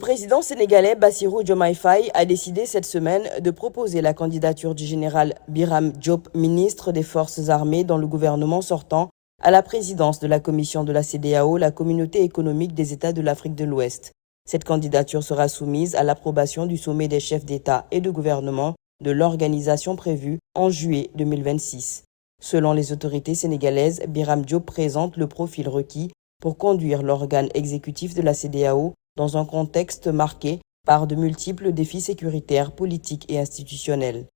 président sénégalais Bassirou Diomaye Faye a décidé cette semaine de proposer la candidature du général Birame Diop, ministre des Forces armées dans le gouvernement sortant, à la présidence de la commission de la CEDEAO, la Communauté économique des États de l'Afrique de l'Ouest. Cette candidature sera soumise à l'approbation du sommet des chefs d'État et de gouvernement de l'organisation prévue en juillet 2026. Selon les autorités sénégalaises, Birame Diop présente le profil requis pour conduire l'organe exécutif de la CEDEAO dans un contexte marqué par de multiples défis sécuritaires, politiques et institutionnels.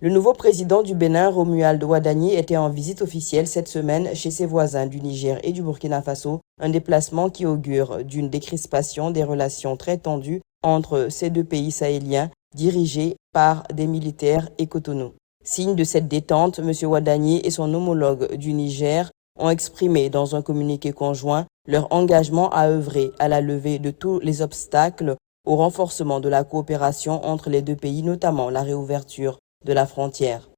Le nouveau président du Bénin, Romuald Wadagni, était en visite officielle cette semaine chez ses voisins du Niger et du Burkina Faso, un déplacement qui augure d'une décrispation des relations très tendues entre ces deux pays sahéliens dirigés par des militaires et Cotonou. Signe de cette détente, M. Wadagni et son homologue du Niger ont exprimé dans un communiqué conjoint leur engagement à œuvrer à la levée de tous les obstacles au renforcement de la coopération entre les deux pays, notamment la réouverture de la frontière.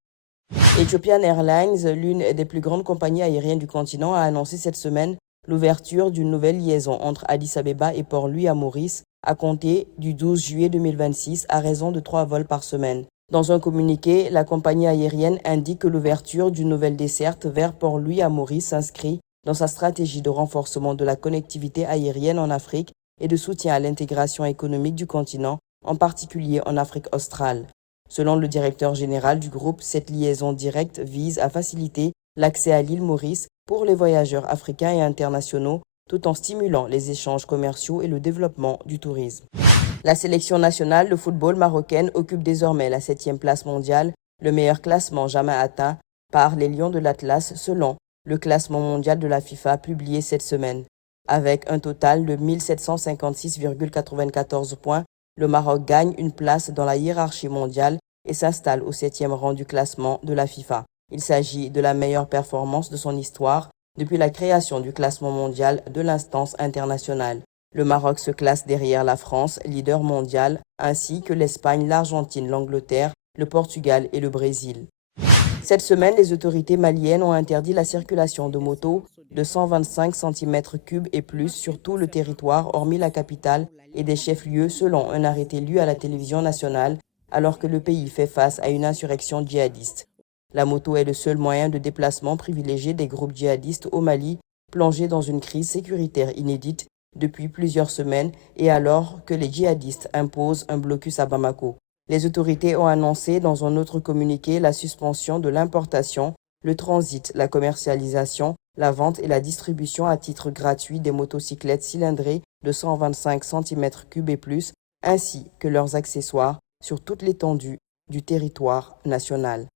Ethiopian Airlines, l'une des plus grandes compagnies aériennes du continent, a annoncé cette semaine l'ouverture d'une nouvelle liaison entre Addis Abeba et Port-Louis à Maurice à compter du 12 juillet 2026 à raison de 3 vols par semaine. Dans un communiqué, la compagnie aérienne indique que l'ouverture d'une nouvelle desserte vers Port-Louis à Maurice s'inscrit dans sa stratégie de renforcement de la connectivité aérienne en Afrique et de soutien à l'intégration économique du continent, en particulier en Afrique australe. Selon le directeur général du groupe, cette liaison directe vise à faciliter l'accès à l'île Maurice pour les voyageurs africains et internationaux, tout en stimulant les échanges commerciaux et le développement du tourisme. La sélection nationale de football marocaine occupe désormais la 7e place mondiale, le meilleur classement jamais atteint par les Lions de l'Atlas selon le classement mondial de la FIFA publié cette semaine. Avec un total de 1756,94 points, le Maroc gagne une place dans la hiérarchie mondiale et s'installe au 7e rang du classement de la FIFA. Il s'agit de la meilleure performance de son histoire depuis la création du classement mondial de l'instance internationale. Le Maroc se classe derrière la France, leader mondial, ainsi que l'Espagne, l'Argentine, l'Angleterre, le Portugal et le Brésil. Cette semaine, les autorités maliennes ont interdit la circulation de motos de 125 cm3 et plus sur tout le territoire, hormis la capitale et des chefs-lieux, selon un arrêté lu à la télévision nationale, alors que le pays fait face à une insurrection djihadiste. La moto est le seul moyen de déplacement privilégié des groupes djihadistes au Mali, plongé dans une crise sécuritaire inédite depuis plusieurs semaines et alors que les djihadistes imposent un blocus à Bamako. Les autorités ont annoncé dans un autre communiqué la suspension de l'importation, le transit, la commercialisation, la vente et la distribution à titre gratuit des motocyclettes cylindrées de 125 cm3 et plus, ainsi que leurs accessoires sur toute l'étendue du territoire national.